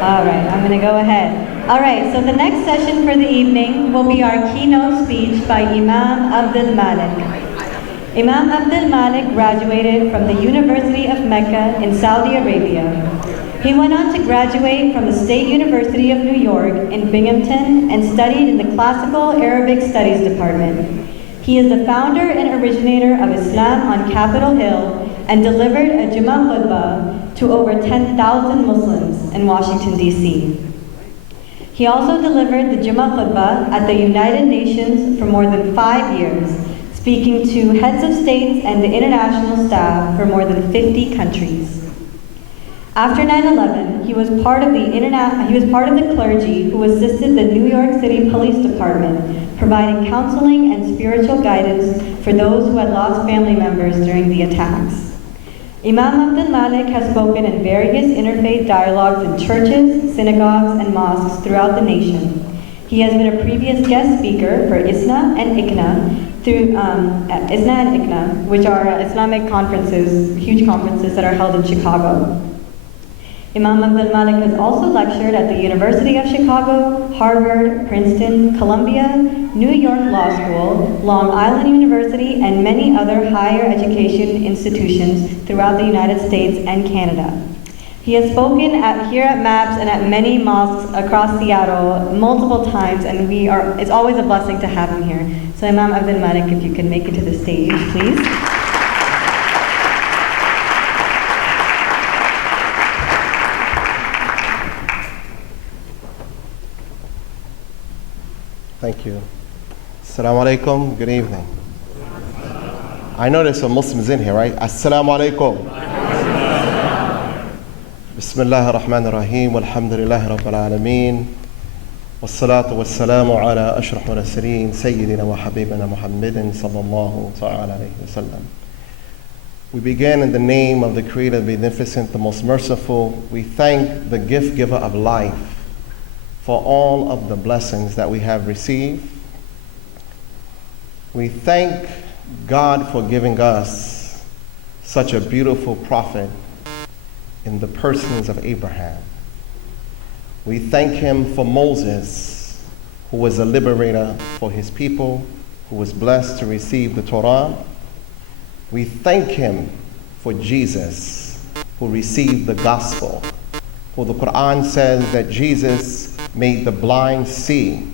All right, I'm going to go ahead. All right, so the next session for the evening will be our keynote speech by Imam Abdul Malik. Imam Abdul Malik graduated from the University of Mecca in Saudi Arabia. He went on to graduate from the State University of New York in Binghamton and studied in the Classical Arabic Studies Department. He is the founder and originator of Islam on Capitol Hill and delivered a Jummah khutbah to over 10,000 Muslims in Washington, D.C. He also delivered the Jummah khutbah at the United Nations for more than 5 years, speaking to heads of states and the international staff for more than 50 countries. After 9/11, he was part of the clergy who assisted the New York City Police Department, providing counseling and spiritual guidance for those who had lost family members during the attacks. Imam Abdul Malik has spoken in various interfaith dialogues in churches, synagogues, and mosques throughout the nation. He has been a previous guest speaker for ISNA and ICNA, which are Islamic conferences, huge conferences that are held in Chicago. Imam Abdul Malik has also lectured at the University of Chicago, Harvard, Princeton, Columbia, New York Law School, Long Island University, and many other higher education institutions throughout the United States and Canada. He has spoken here at MAPS and at many mosques across Seattle multiple times, and it's always a blessing to have him here. So Imam Abdul Malik, if you could make it to the stage, please. Thank you. Assalamu alaikum, good evening. I know there's some Muslims in here, right? Assalamu alaikum. Bismillah ar-Rahman ar-Rahim, walhamdulillahi rabbil alameen. Wassalatu wassalamu ala ashraf al-Mursalin, Sayyidina wa Habibina Muhammadin sallallahu ta'ala alayhi wa sallam. We begin in the name of the Creator, the Beneficent, the Most Merciful. We thank the gift giver of life for all of the blessings that we have received. We thank God for giving us such a beautiful prophet in the persons of Abraham. We thank him for Moses, who was a liberator for his people, who was blessed to receive the Torah. We thank him for Jesus, who received the gospel. For the Quran says that Jesus made the blind see,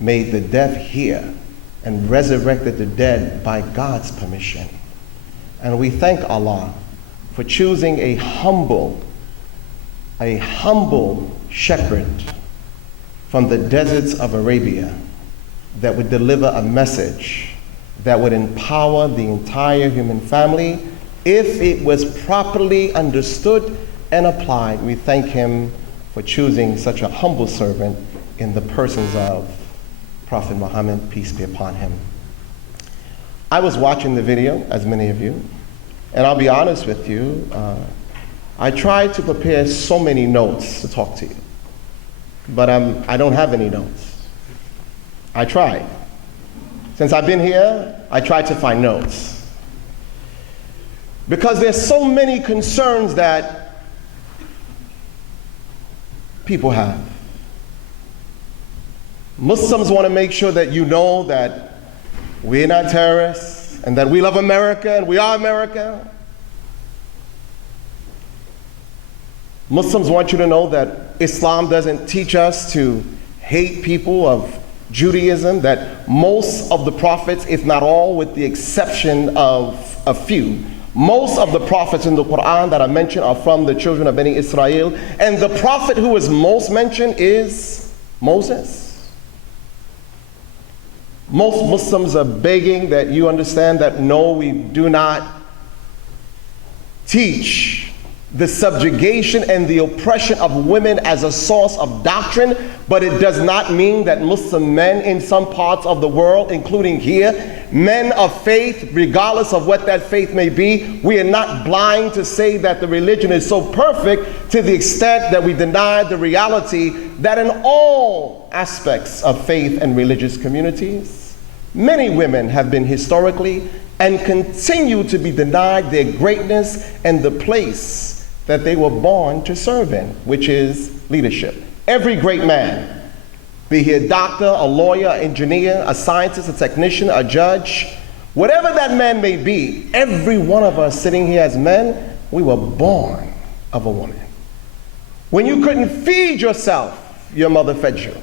made the deaf hear, and resurrected the dead by God's permission. And we thank Allah for choosing a humble shepherd from the deserts of Arabia that would deliver a message that would empower the entire human family if it was properly understood and applied. We thank him for choosing such a humble servant in the persons of Prophet Muhammad, peace be upon him. I was watching the video, as many of you, and I'll be honest with you, I tried to prepare so many notes to talk to you, but I don't have any notes. I tried. Since I've been here, I tried to find notes. Because there's so many concerns that people have. Muslims want to make sure that you know that we're not terrorists and that we love America and we are America. Muslims want you to know that Islam doesn't teach us to hate people of Judaism, that most of the prophets, if not all, with the exception of a few, most of the prophets in the Quran that are mentioned are from the children of Bani Israel, and the prophet who is most mentioned is Moses. Most Muslims are begging that you understand that no, we do not teach the subjugation and the oppression of women as a source of doctrine, but it does not mean that Muslim men in some parts of the world, including here, men of faith, regardless of what that faith may be, we are not blind to say that the religion is so perfect to the extent that we deny the reality that in all aspects of faith and religious communities, many women have been historically and continue to be denied their greatness and the place that they were born to serve in, which is leadership. Every great man, be he a doctor, a lawyer, engineer, a scientist, a technician, a judge, whatever that man may be, every one of us sitting here as men, we were born of a woman. When you couldn't feed yourself, your mother fed you.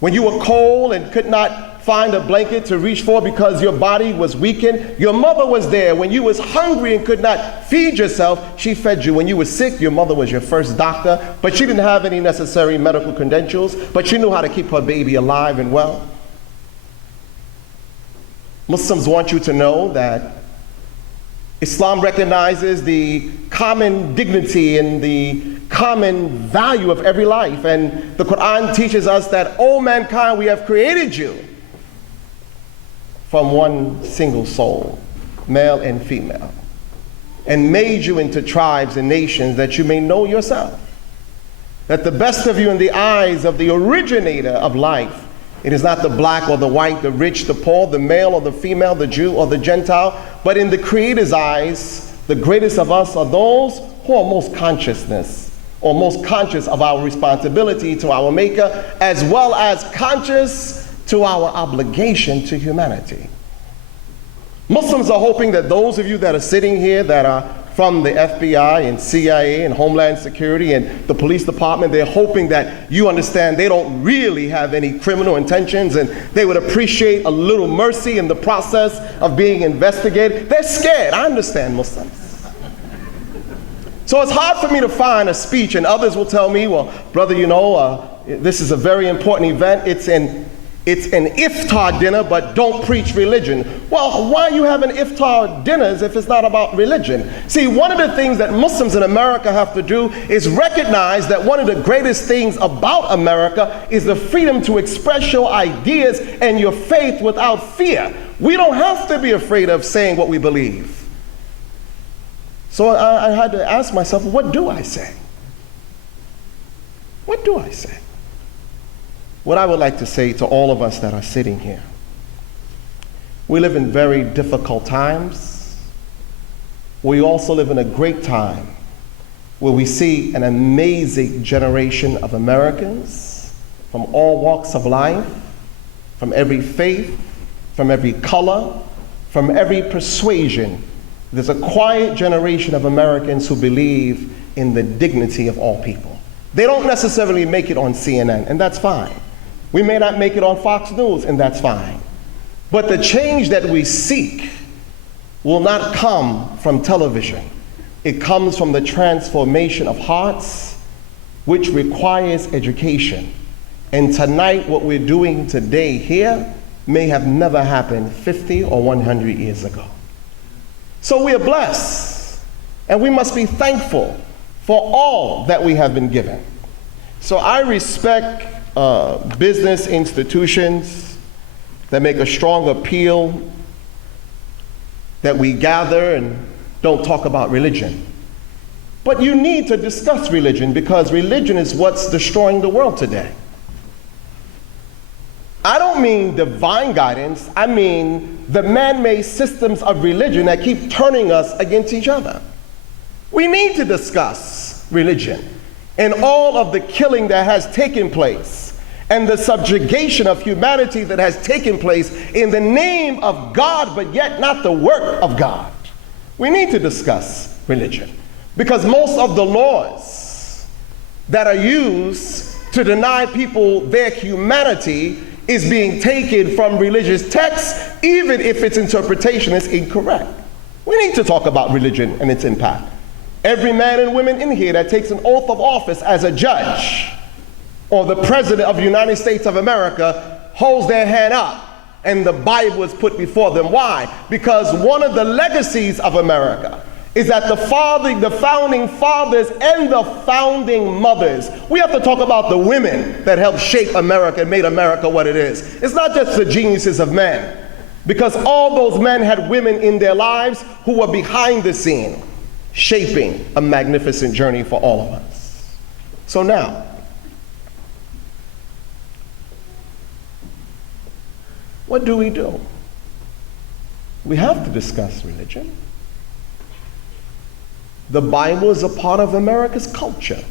When you were cold and could not find a blanket to reach for because your body was weakened, your mother was there. When you was hungry and could not feed yourself, she fed you. When you were sick, your mother was your first doctor, but she didn't have any necessary medical credentials, but she knew how to keep her baby alive and well. Muslims want you to know that Islam recognizes the common dignity and the common value of every life. And the Quran teaches us that, O mankind, we have created you from one single soul, male and female, and made you into tribes and nations that you may know yourself. That the best of you in the eyes of the originator of life, it is not the black or the white, the rich, the poor, the male or the female, the Jew or the Gentile, but in the Creator's eyes, the greatest of us are those who are most conscious of our responsibility to our Maker, as well as conscious to our obligation to humanity. Muslims are hoping that those of you that are sitting here that are from the FBI and CIA and Homeland Security and the police department, they're hoping that you understand they don't really have any criminal intentions and they would appreciate a little mercy in the process of being investigated. They're scared. I understand Muslims. So it's hard for me to find a speech, and others will tell me, well, brother, you know, this is a very important event. It's an Iftar dinner, but don't preach religion. Well, why are you having Iftar dinners if it's not about religion? See, one of the things that Muslims in America have to do is recognize that one of the greatest things about America is the freedom to express your ideas and your faith without fear. We don't have to be afraid of saying what we believe. So I had to ask myself, what do I say? What do I say? What I would like to say to all of us that are sitting here, we live in very difficult times. We also live in a great time where we see an amazing generation of Americans from all walks of life, from every faith, from every color, from every persuasion. There's a quiet generation of Americans who believe in the dignity of all people. They don't necessarily make it on CNN, and that's fine. We may not make it on Fox News, and that's fine. But the change that we seek will not come from television. It comes from the transformation of hearts, which requires education. And tonight, what we're doing today here may have never happened 50 or 100 years ago. So we are blessed, and we must be thankful for all that we have been given. So I respect business institutions that make a strong appeal that we gather and don't talk about religion. But you need to discuss religion because religion is what's destroying the world today. I don't mean divine guidance, I mean the man-made systems of religion that keep turning us against each other. We need to discuss religion and all of the killing that has taken place and the subjugation of humanity that has taken place in the name of God, but yet not the work of God. We need to discuss religion because most of the laws that are used to deny people their humanity is being taken from religious texts, even if its interpretation is incorrect. We need to talk about religion and its impact. Every man and woman in here that takes an oath of office as a judge or the president of the United States of America holds their hand up and the Bible is put before them. Why? Because one of the legacies of America is that the founding fathers and the founding mothers, we have to talk about the women that helped shape America and made America what it is. It's not just the geniuses of men, because all those men had women in their lives who were behind the scene, shaping a magnificent journey for all of us. So now, what do? We have to discuss religion. The Bible is a part of America's culture.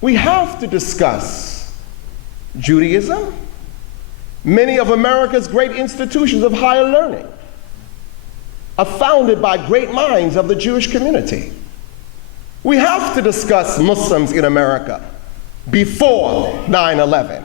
We have to discuss Judaism. Many of America's great institutions of higher learning are founded by great minds of the Jewish community. We have to discuss Muslims in America before 9/11,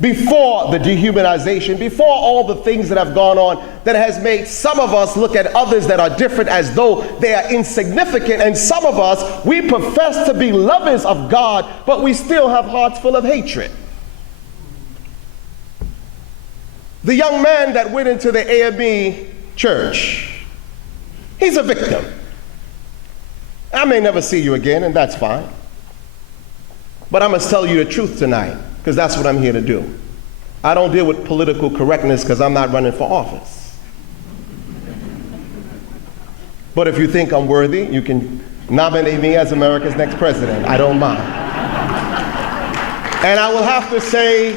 before the dehumanization, before all the things that have gone on that has made some of us look at others that are different as though they are insignificant, and some of us, we profess to be lovers of God, but we still have hearts full of hatred. The young man that went into the AME church, he's a victim. I may never see you again, and that's fine. But I must tell you the truth tonight, because that's what I'm here to do. I don't deal with political correctness because I'm not running for office. But if you think I'm worthy, you can nominate me as America's next president. I don't mind. And I will have to say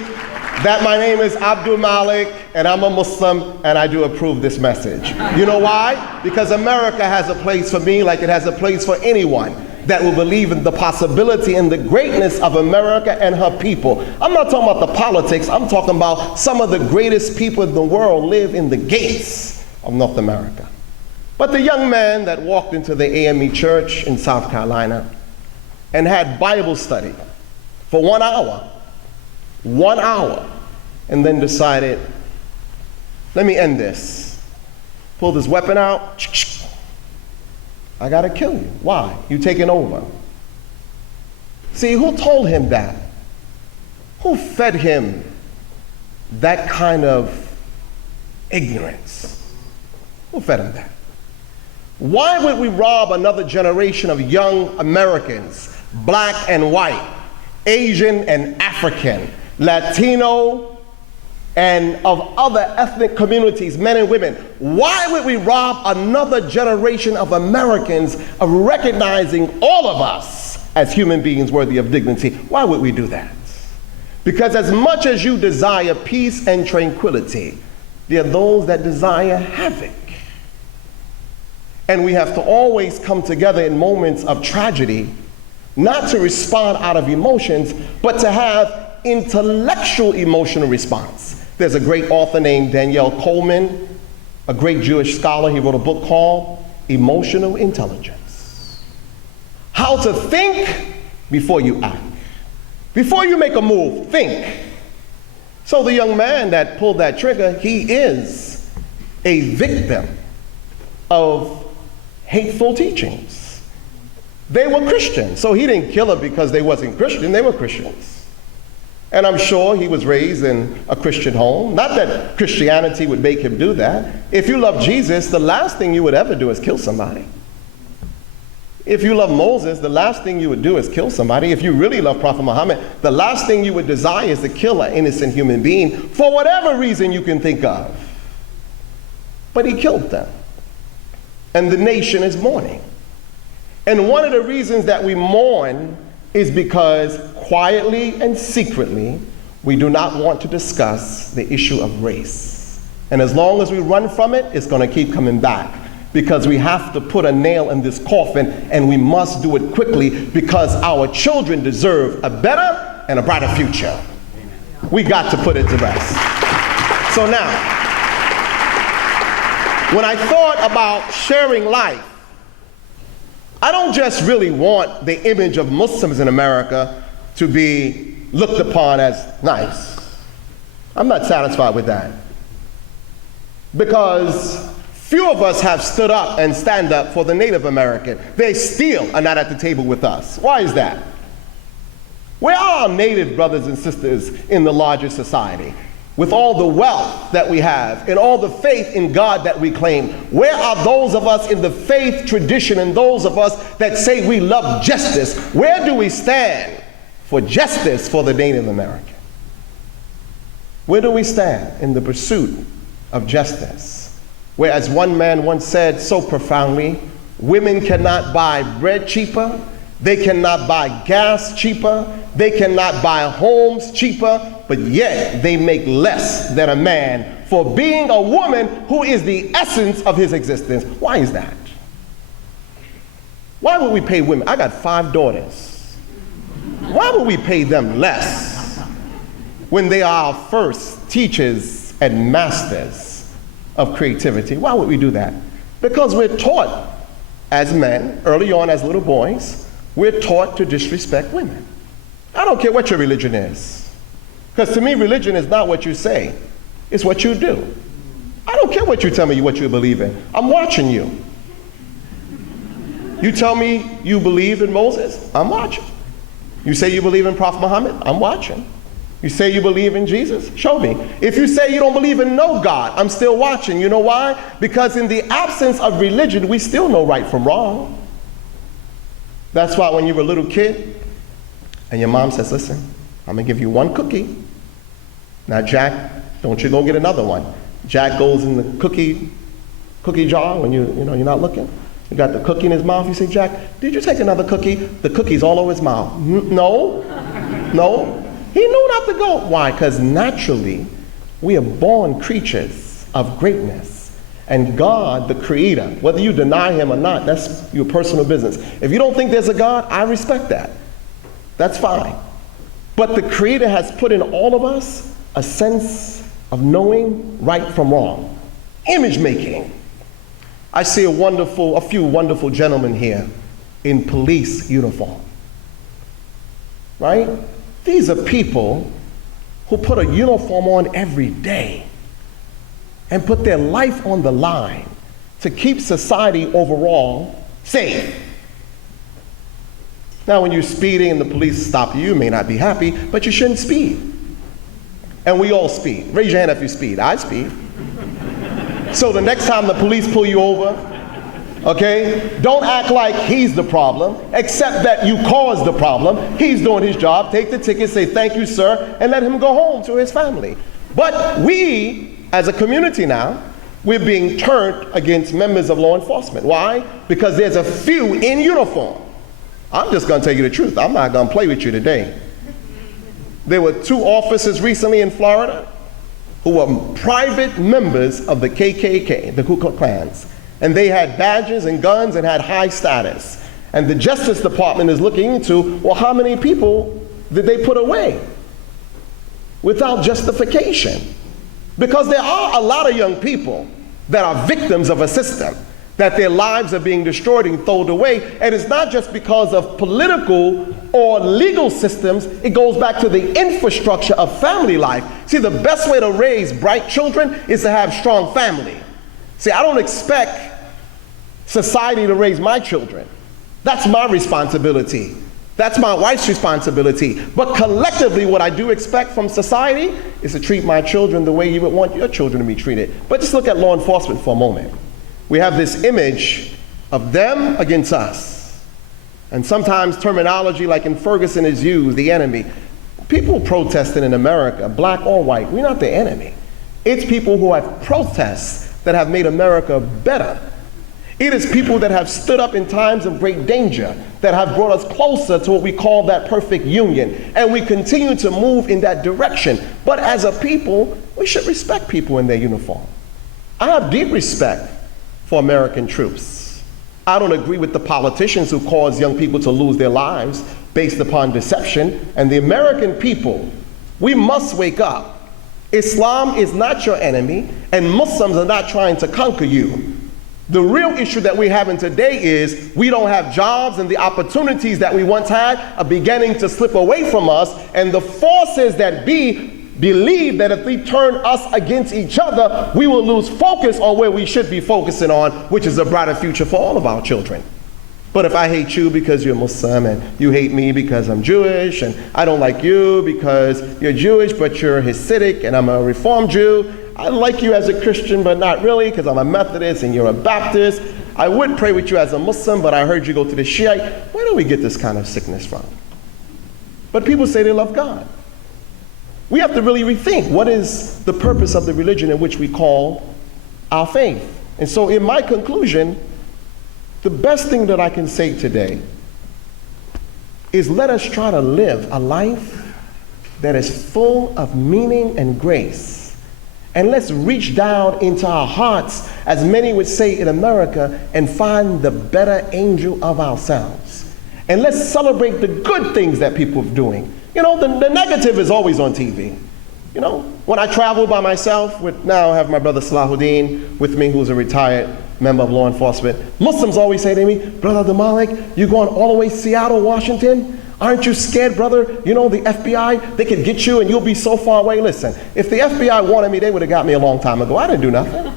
that my name is Abdul Malik, and I'm a Muslim, and I do approve this message. You know why? Because America has a place for me like it has a place for anyone that will believe in the possibility and the greatness of America and her people. I'm not talking about the politics. I'm talking about some of the greatest people in the world live in the gates of North America. But the young man that walked into the AME church in South Carolina and had Bible study for 1 hour, and then decided, let me end this. Pulled his weapon out. I gotta kill you. Why? You taking over. See, who told him that? Who fed him that kind of ignorance? Who fed him that? Why would we rob another generation of young Americans, black and white, Asian and African, Latino, and of other ethnic communities, men and women? Why would we rob another generation of Americans of recognizing all of us as human beings worthy of dignity? Why would we do that? Because as much as you desire peace and tranquility, there are those that desire havoc. And we have to always come together in moments of tragedy, not to respond out of emotions, but to have intellectual emotional response. There's a great author named Daniel Coleman, a great Jewish scholar. He wrote a book called Emotional Intelligence. How to think before you act. Before you make a move, think. So the young man that pulled that trigger, he is a victim of hateful teachings. They were Christians, so he didn't kill her because they wasn't Christian, they were Christians. And I'm sure he was raised in a Christian home. Not that Christianity would make him do that. If you love Jesus, the last thing you would ever do is kill somebody. If you love Moses, the last thing you would do is kill somebody. If you really love Prophet Muhammad, the last thing you would desire is to kill an innocent human being for whatever reason you can think of. But he killed them. And the nation is mourning. And one of the reasons that we mourn is because quietly and secretly, we do not want to discuss the issue of race. And as long as we run from it, it's going to keep coming back, because we have to put a nail in this coffin, and we must do it quickly, because our children deserve a better and a brighter future. We got to put it to rest. So now, when I thought about sharing life, I don't just really want the image of Muslims in America to be looked upon as nice. I'm not satisfied with that. Because few of us have stood up and stand up for the Native American. They still are not at the table with us. Why is that? Where are our Native brothers and sisters in the larger society? With all the wealth that we have and all the faith in God that we claim, where are those of us in the faith tradition and those of us that say we love justice? Where do we stand for justice for the Native American? Where do we stand in the pursuit of justice? Where, as one man once said so profoundly, women cannot buy bread cheaper, they cannot buy gas cheaper, they cannot buy homes cheaper, but yet they make less than a man for being a woman who is the essence of his existence. Why is that? Why would we pay women? I got 5 daughters. Why would we pay them less when they are our first teachers and masters of creativity? Why would we do that? Because we're taught as men, early on as little boys, we're taught to disrespect women. I don't care what your religion is. Because to me, religion is not what you say, it's what you do. I don't care what you tell me what you believe in. I'm watching you. You tell me you believe in Moses, I'm watching. You say you believe in Prophet Muhammad, I'm watching. You say you believe in Jesus, show me. If you say you don't believe in no God, I'm still watching. You know why? Because in the absence of religion, we still know right from wrong. That's why when you were a little kid, and your mom says, listen, I'm gonna give you 1 cookie. Now Jack, don't you go get another one. Jack goes in the cookie jar when you're not looking. You got the cookie in his mouth. You say, Jack, did you take another cookie? The cookie's all over his mouth. No. He knew not to go. Why? Because naturally, we are born creatures of greatness. And God, the Creator, whether you deny Him or not, that's your personal business. If you don't think there's a God, I respect that. That's fine. But the Creator has put in all of us a sense of knowing right from wrong. Image making. I see a few wonderful gentlemen here in police uniform. Right? These are people who put a uniform on every day and put their life on the line to keep society overall safe. Now, when you're speeding and the police stop you, you may not be happy, but you shouldn't speed. And we all speed. Raise your hand if you speed. I speed. So the next time the police pull you over, okay, don't act like he's the problem, except that you caused the problem. He's doing his job. Take the ticket, say thank you, sir, and let him go home to his family. But we, as a community now, we're being turned against members of law enforcement. Why? Because there's a few in uniform. I'm just going to tell you the truth. I'm not going to play with you today. There were 2 officers recently in Florida who were private members of the KKK, the Ku Klux Klans. And they had badges and guns and had high status. And the Justice Department is looking into, well, how many people did they put away without justification? Because there are a lot of young people that are victims of a system, that their lives are being destroyed and thrown away. And it's not just because of political or legal systems, it goes back to the infrastructure of family life. See, the best way to raise bright children is to have strong family. See, I don't expect society to raise my children. That's my responsibility. That's my wife's responsibility. But collectively, what I do expect from society is to treat my children the way you would want your children to be treated. But just look at law enforcement for a moment. We have this image of them against us. And sometimes terminology like in Ferguson is used, the enemy. People protesting in America, black or white, we're not the enemy. It's people who have protests that have made America better. It is people that have stood up in times of great danger, that have brought us closer to what we call that perfect union. And we continue to move in that direction. But as a people, we should respect people in their uniform. I have deep respect for American troops. I don't agree with the politicians who cause young people to lose their lives based upon deception. And the American people, we must wake up. Islam is not your enemy, and Muslims are not trying to conquer you. The real issue that we're having today is we don't have jobs, and the opportunities that we once had are beginning to slip away from us, and the forces that believe that if we turn us against each other, we will lose focus on where we should be focusing on, which is a brighter future for all of our children. But if I hate you because you're Muslim, and you hate me because I'm Jewish, and I don't like you because you're Jewish but you're Hasidic and I'm a Reformed Jew, I like you as a Christian but not really because I'm a Methodist and you're a Baptist, I would pray with you as a Muslim but I heard you go to the Shiite. Where do we get this kind of sickness from? But people say they love God. We have to really rethink what is the purpose of the religion in which we call our faith. And so in my conclusion, the best thing that I can say today is let us try to live a life that is full of meaning and grace. And let's reach down into our hearts, as many would say in America, and find the better angel of ourselves. And let's celebrate the good things that people are doing. You know, the negative is always on TV. You know, when I travel by myself, now I have my brother Salahuddin with me, who's a retired member of law enforcement. Muslims always say to me, Brother Abdul Malik, you're going all the way to Seattle, Washington? Aren't you scared, brother? You know, the FBI, they could get you and you'll be so far away. Listen, if the FBI wanted me, they would have got me a long time ago. I didn't do nothing.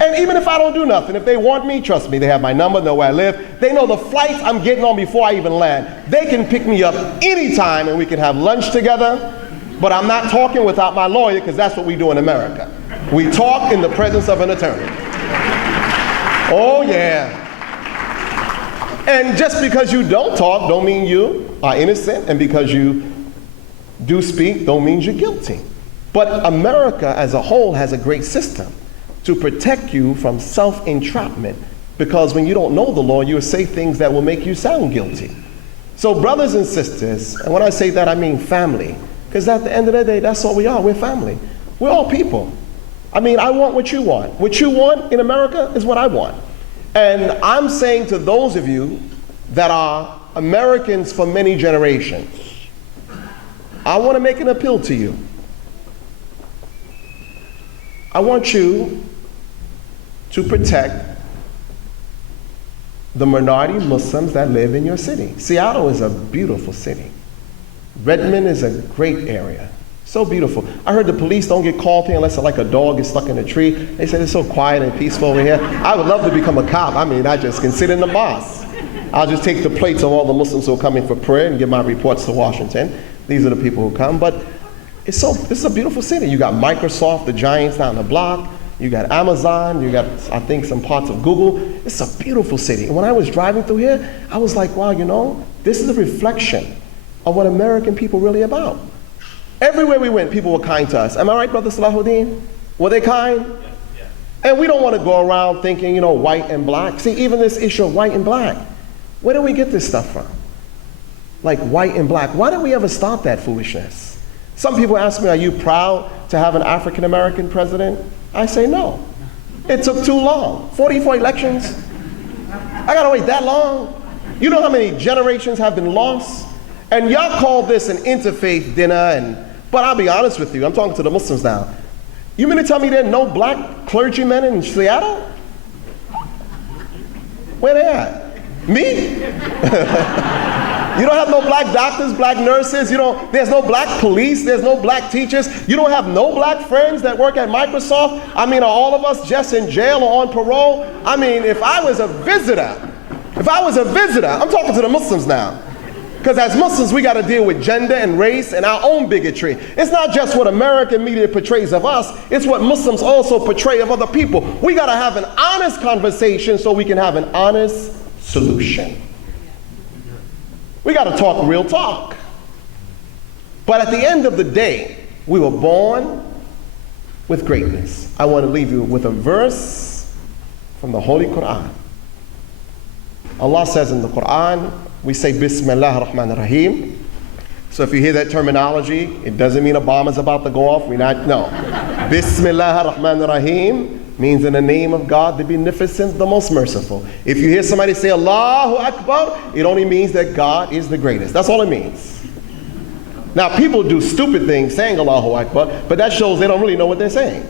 And even if I don't do nothing, if they want me, trust me, they have my number, know where I live. They know the flights I'm getting on before I even land. They can pick me up anytime and we can have lunch together. But I'm not talking without my lawyer, because that's what we do in America. We talk in the presence of an attorney. Oh yeah. And just because you don't talk don't mean you are innocent, and because you do speak don't mean you're guilty. But America as a whole has a great system to protect you from self-entrapment, because when you don't know the law, you'll say things that will make you sound guilty. So brothers and sisters, and when I say that I mean family, because at the end of the day, that's all we are. We're family. We're all people. I mean, I want what you want. What you want in America is what I want. And I'm saying to those of you that are Americans for many generations, I want to make an appeal to you. I want you to protect the minority Muslims that live in your city. Seattle is a beautiful city. Redmond is a great area. So beautiful. I heard the police don't get called here unless like a dog is stuck in a tree. They say it's so quiet and peaceful over here. I would love to become a cop. I mean, I just consider the boss. I'll just take the plates of all the Muslims who are coming for prayer and give my reports to Washington. These are the people who come. But this is a beautiful city. You got Microsoft, the giants down the block. You got Amazon. You got, I think, some parts of Google. It's a beautiful city. And when I was driving through here, I was like, wow, you know, this is a reflection of what American people really about. Everywhere we went, people were kind to us. Am I right, Brother Salahuddin? Were they kind? Yeah. And we don't want to go around thinking, you know, white and black. See, even this issue of white and black, where do we get this stuff from? Like white and black. Why did we ever start that foolishness? Some people ask me, are you proud to have an African-American president? I say no. It took too long. 44 elections. I got to wait that long? You know how many generations have been lost? And y'all call this an interfaith dinner, but I'll be honest with you, I'm talking to the Muslims now. You mean to tell me there are no black clergymen in Seattle? Where they at? Me? You don't have no black doctors, black nurses, there's no black police, there's no black teachers, you don't have no black friends that work at Microsoft? I mean, are all of us just in jail or on parole? I mean, if I was a visitor, I'm talking to the Muslims now. Because as Muslims, we got to deal with gender and race and our own bigotry. It's not just what American media portrays of us, it's what Muslims also portray of other people. We got to have an honest conversation so we can have an honest solution. We got to talk real talk. But at the end of the day, we were born with greatness. I want to leave you with a verse from the Holy Quran. Allah says in the Quran, we say Bismillah ar-Rahman ar-Rahim. So if you hear that terminology, it doesn't mean a bomb is about to go off. No. Bismillah ar-Rahman ar-Rahim means in the name of God, the beneficent, the most merciful. If you hear somebody say Allahu Akbar, it only means that God is the greatest. That's all it means. Now people do stupid things saying Allahu Akbar, but that shows they don't really know what they're saying.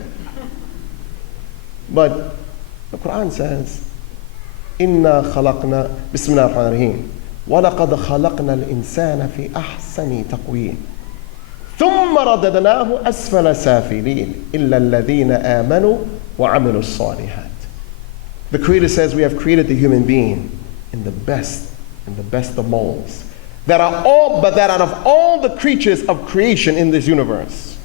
But the Quran says, Inna khalaqna, Bismillah ar-Rahman ar-Rahim. وَلَقَدْ خَلَقْنَا الْإِنسَانَ فِي أَحْسَنِ تَقْوِيمٍ ثُمَّ رَدَدْنَاهُ أَسْفَلَ سَافِلِينَ إِلَّا الَّذِينَ آمَنُوا وَعَمِلُوا الصَّالِحَاتِ. The Creator says we have created the human being in the best of molds. But out of all the creatures of creation in this universe,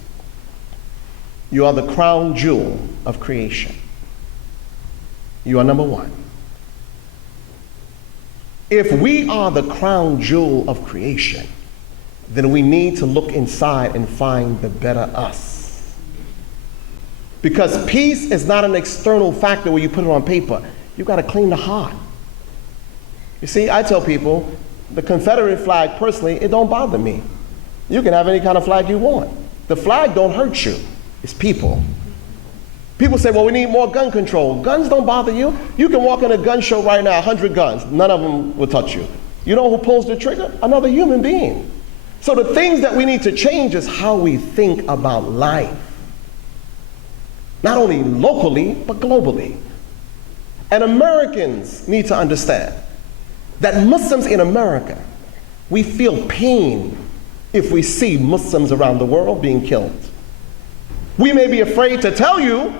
you are the crown jewel of creation. You are number one. If we are the crown jewel of creation, then we need to look inside and find the better us. Because peace is not an external factor where you put it on paper. You've got to clean the heart. You see, I tell people, the Confederate flag, personally, it don't bother me. You can have any kind of flag you want. The flag don't hurt you. It's people. People say, well, we need more gun control. Guns don't bother you. You can walk in a gun show right now, 100 guns. None of them will touch you. You know who pulls the trigger? Another human being. So the things that we need to change is how we think about life. Not only locally, but globally. And Americans need to understand that Muslims in America, we feel pain if we see Muslims around the world being killed. We may be afraid to tell you,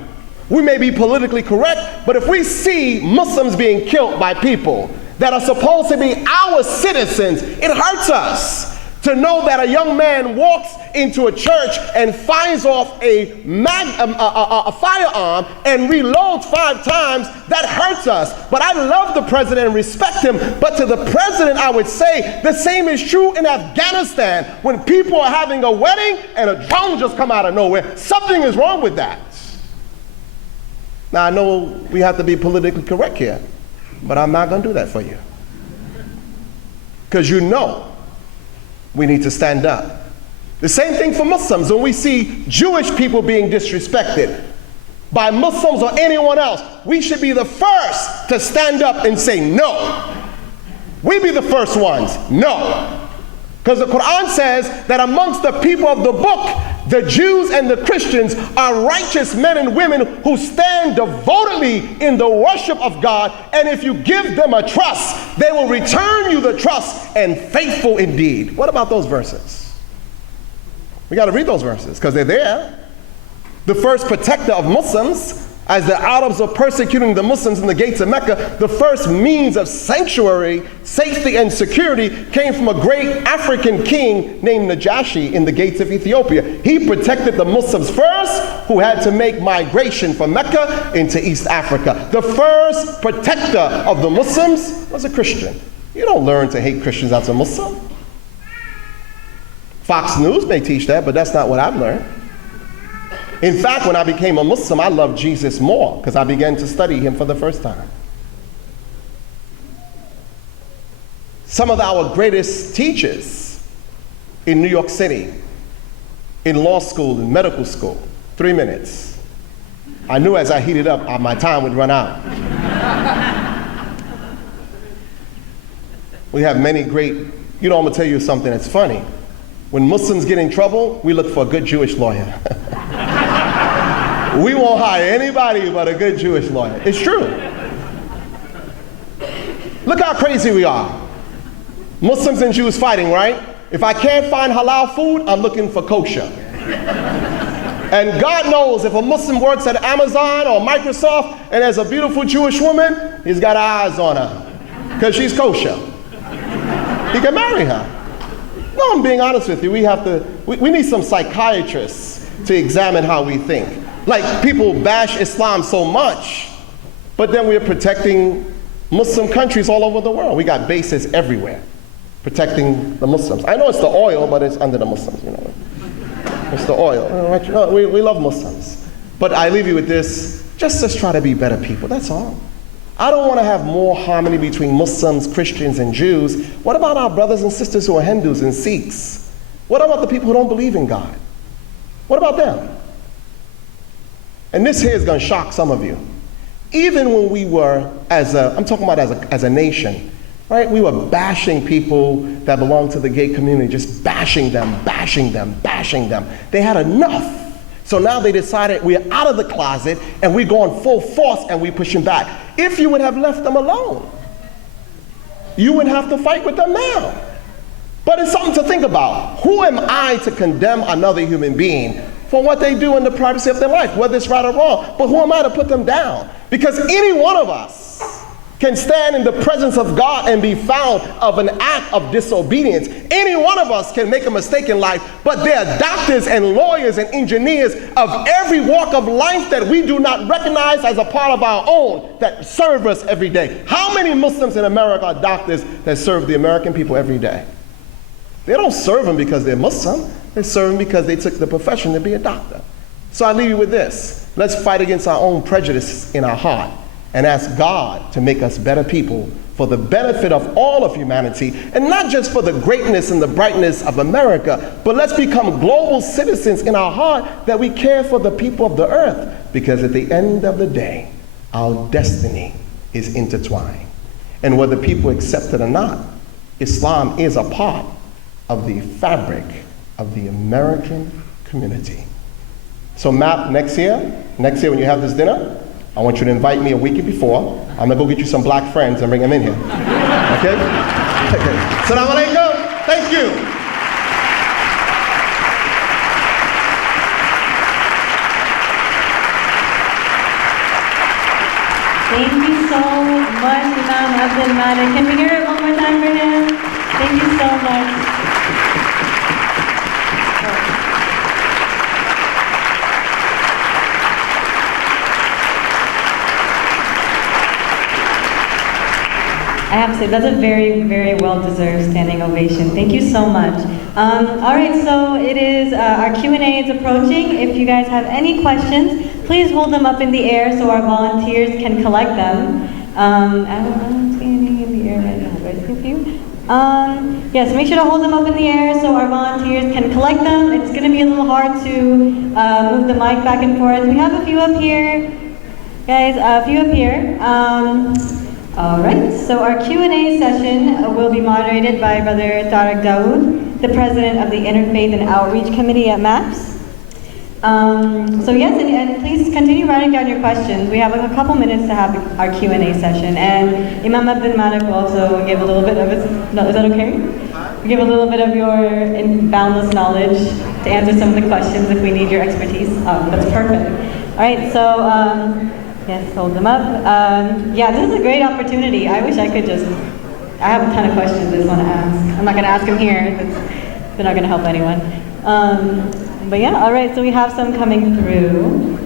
we may be politically correct, but if we see Muslims being killed by people that are supposed to be our citizens, it hurts us to know that a young man walks into a church and fires off a firearm and reloads 5 times. That hurts us. But I love the president and respect him. But to the president, I would say the same is true in Afghanistan. When people are having a wedding and a drone just come out of nowhere, something is wrong with that. Now, I know we have to be politically correct here, but I'm not going to do that for you. Because you know we need to stand up. The same thing for Muslims. When we see Jewish people being disrespected by Muslims or anyone else, we should be the first to stand up and say no. We be the first ones. No. Because the Quran says that amongst the people of the book, the Jews and the Christians are righteous men and women who stand devotedly in the worship of God, and if you give them a trust, they will return you the trust, and faithful indeed. What about those verses? We got to read those verses because they're there. The first protector of Muslims, as the Arabs were persecuting the Muslims in the gates of Mecca, the first means of sanctuary, safety, and security came from a great African king named Najashi in the gates of Ethiopia. He protected the Muslims first, who had to make migration from Mecca into East Africa. The first protector of the Muslims was a Christian. You don't learn to hate Christians as a Muslim. Fox News may teach that, but that's not what I've learned. In fact, when I became a Muslim, I loved Jesus more because I began to study him for the first time. Some of our greatest teachers in New York City, in law school, in medical school, 3 minutes. I knew as I heated up, my time would run out. We have many great, I'm gonna tell you something that's funny. When Muslims get in trouble, we look for a good Jewish lawyer. We won't hire anybody but a good Jewish lawyer. It's true. Look how crazy we are. Muslims and Jews fighting, right? If I can't find halal food, I'm looking for kosher. And God knows if a Muslim works at Amazon or Microsoft and there's a beautiful Jewish woman, he's got eyes on her because she's kosher. He can marry her. No, I'm being honest with you. We need some psychiatrists to examine how we think. Like, people bash Islam so much, but then we're protecting Muslim countries all over the world. We got bases everywhere protecting the Muslims. I know it's the oil, but it's under the Muslims, It's the oil. We love Muslims. But I leave you with this, just let's try to be better people, that's all. I don't want to have more harmony between Muslims, Christians, and Jews. What about our brothers and sisters who are Hindus and Sikhs? What about the people who don't believe in God? What about them? And this here is going to shock some of you. Even when we were, I'm talking about as a nation, right? We were bashing people that belong to the gay community, just bashing them. They had enough. So now they decided we're out of the closet and we're going full force and we're pushing back. If you would have left them alone, you wouldn't have to fight with them now. But it's something to think about. Who am I to condemn another human being for what they do in the privacy of their life, whether it's right or wrong? But who am I to put them down? Because any one of us can stand in the presence of God and be found of an act of disobedience. Any one of us can make a mistake in life, but there are doctors and lawyers and engineers of every walk of life that we do not recognize as a part of our own that serve us every day. How many Muslims in America are doctors that serve the American people every day? They don't serve them because they're Muslim. They serve them because they took the profession to be a doctor. So I leave you with this. Let's fight against our own prejudice in our heart and ask God to make us better people for the benefit of all of humanity, and not just for the greatness and the brightness of America, but let's become global citizens in our heart that we care for the people of the earth, because at the end of the day, our destiny is intertwined. And whether people accept it or not, Islam is a part of the fabric of the American community. So MAP, next year when you have this dinner, I want you to invite me a week before. I'm gonna go get you some black friends and bring them in here. Okay? Okay. Assalamu alaikum. Thank you. Thank you so much, Imam Abdul Malik. Can we hear it one more time for him? Thank you so much. I have to say, that's a very, very well-deserved standing ovation. Thank you so much. All right, so it is, our Q&A is approaching. If you guys have any questions, please hold them up in the air so our volunteers can collect them. I don't see anything in the air right now. Do I see a few? Yes, make sure to hold them up in the air so our volunteers can collect them. It's going to be a little hard to move the mic back and forth. We have a few up here. Guys, a few up here. All right, so our Q&A session will be moderated by Brother Tariq Dawood, the president of the Interfaith and Outreach Committee at MAPS. So yes, and please continue writing down your questions. We have a couple minutes to have our Q&A session, and Imam Abdul Malik will also give a little bit of his, no, is that okay? Give a little bit of your boundless knowledge to answer some of the questions if we need your expertise. Oh, that's perfect. All right, so, yes, hold them up. Yeah, this is a great opportunity. I wish I could just, I have a ton of questions I just want to ask. I'm not going to ask them here. They're not going to help anyone. But yeah, all right, so we have some coming through.